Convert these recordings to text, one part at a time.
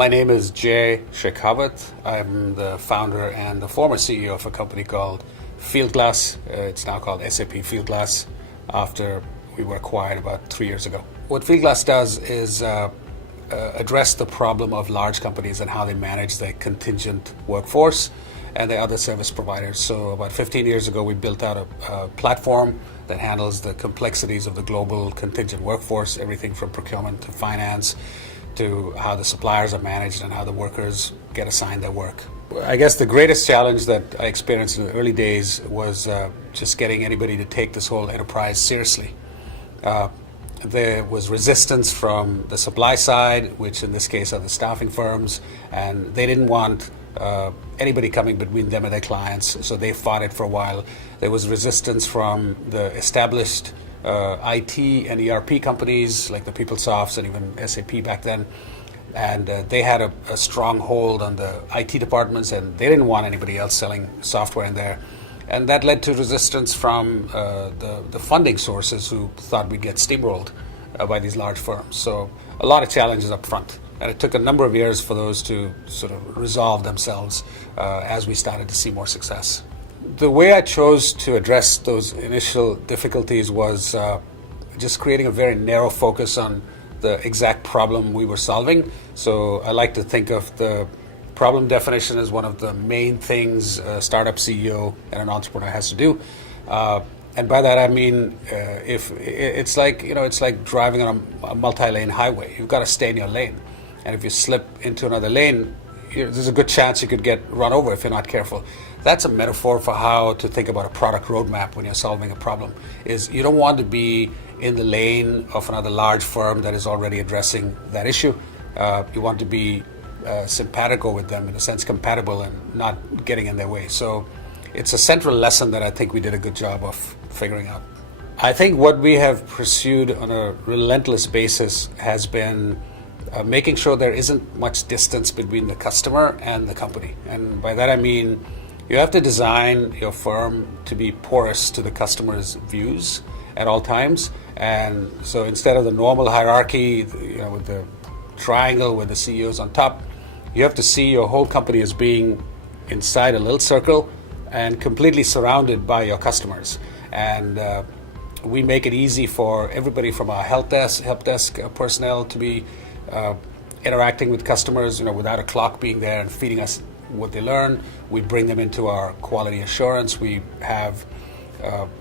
My name is Jay Shekhawat. I'm the founder and the former CEO of a company called Fieldglass. It's now called SAP Fieldglass after we were acquired about 3 years ago. What Fieldglass does is address the problem of large companies and how they manage their contingent workforce and their other service providers. So about 15 years ago, we built out a platform that handles the complexities of the global contingent workforce, everything from procurement to finance to how the suppliers are managed and how the workers get assigned their work. I guess the greatest challenge that I experienced in the early days was just getting anybody to take this whole enterprise seriously. There was resistance from the supply side, which in this case are the staffing firms, and they didn't want anybody coming between them and their clients, so they fought it for a while. There was resistance from the established IT and ERP companies like the PeopleSofts and even SAP back then, and they had a strong hold on the IT departments, and they didn't want anybody else selling software in there. And that led to resistance from the funding sources who thought we'd get steamrolled by these large firms. So a lot of challenges up front. And it took a number of years for those to sort of resolve themselves as we started to see more success. The way I chose to address those initial difficulties was just creating a very narrow focus on the exact problem we were solving. So I like to think of the problem definition as one of the main things a startup CEO and an entrepreneur has to do. And by that I mean, if it's like driving on a multi-lane highway. You've got to stay in your lane. And if you slip into another lane, there's a good chance you could get run over if you're not careful. That's a metaphor for how to think about a product roadmap when you're solving a problem. Is you don't want to be in the lane of another large firm that is already addressing that issue. You want to be simpatico with them, in a sense compatible and not getting in their way. So it's a central lesson that I think we did a good job of figuring out. I think what we have pursued on a relentless basis has been making sure there isn't much distance between the customer and the company. And by that I mean you have to design your firm to be porous to the customer's views at all times. And so instead of the normal hierarchy, with the triangle with the CEOs on top, you have to see your whole company as being inside a little circle and completely surrounded by your customers. And we make it easy for everybody from our help desk personnel to be interacting with customers, without a clock being there and feeding us what they learn. We bring them into our quality assurance. We have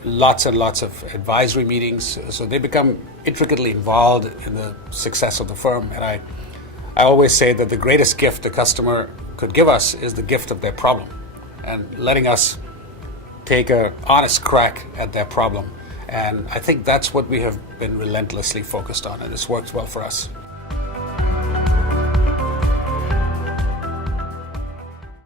lots and lots of advisory meetings, so they become intricately involved in the success of the firm. And I always say that the greatest gift a customer could give us is the gift of their problem, and letting us take an honest crack at their problem. And I think that's what we have been relentlessly focused on, and this works well for us.